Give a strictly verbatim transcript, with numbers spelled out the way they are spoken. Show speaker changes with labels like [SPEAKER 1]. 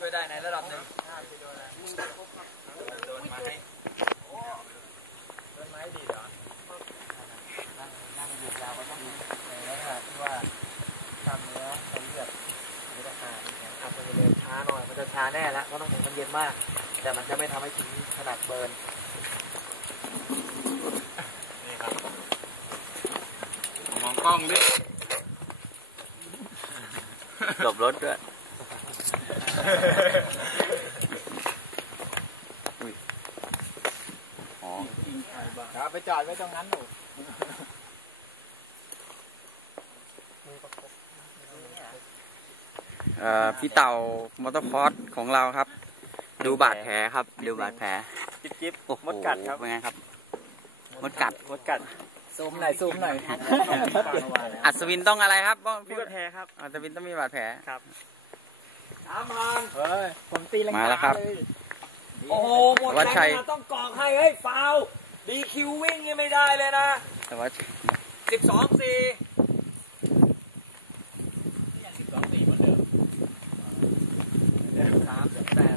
[SPEAKER 1] ช่วยได้ในระดับหนึ่งโดนไม้โดนไม้ดีเหรอนั่งนั่งอยู่ยาวก็ต้องในลักษณะที่ว่ากล้ามเนื้อเส้นเลือดหรืออาการทำมันจะเร็วช้าหน่อยมันจะช้าแน่แล้วเพราะน้ำแข็งมันเย็นมากแต่มันจะไม่ทำให้ถึงขนาดเบิร์นนี่ครับมองกล้องดิหลบรถด้วยอ๋อครับไปจอดไว้ตรงนั้นหนู
[SPEAKER 2] พี่เต่ามอเตอร์คอร์สของเราครับดูบาดแผลครับดูบาดแผล
[SPEAKER 1] จิ๊บจิ๊บ
[SPEAKER 2] มดกัดครับเป็นไงครับมดกัด
[SPEAKER 1] มดกัดซูมหน่อยซูมหน่อย
[SPEAKER 2] อัศวินต้องอะไรครับ
[SPEAKER 1] มีบาดแผลครับ
[SPEAKER 2] อัศวินต้องมีบาดแผล
[SPEAKER 1] ครับน้ำมันเฮ้ยผมตีแรง
[SPEAKER 2] มาแล้วครับ
[SPEAKER 1] โอ้โหหมดแรงมาต้องกอกให้เฮ้ยฟาวดีคิววิ่งยังไม่ได้เลยนะ
[SPEAKER 2] แต่ว่า
[SPEAKER 1] สิบสองสี่สามสิบแปด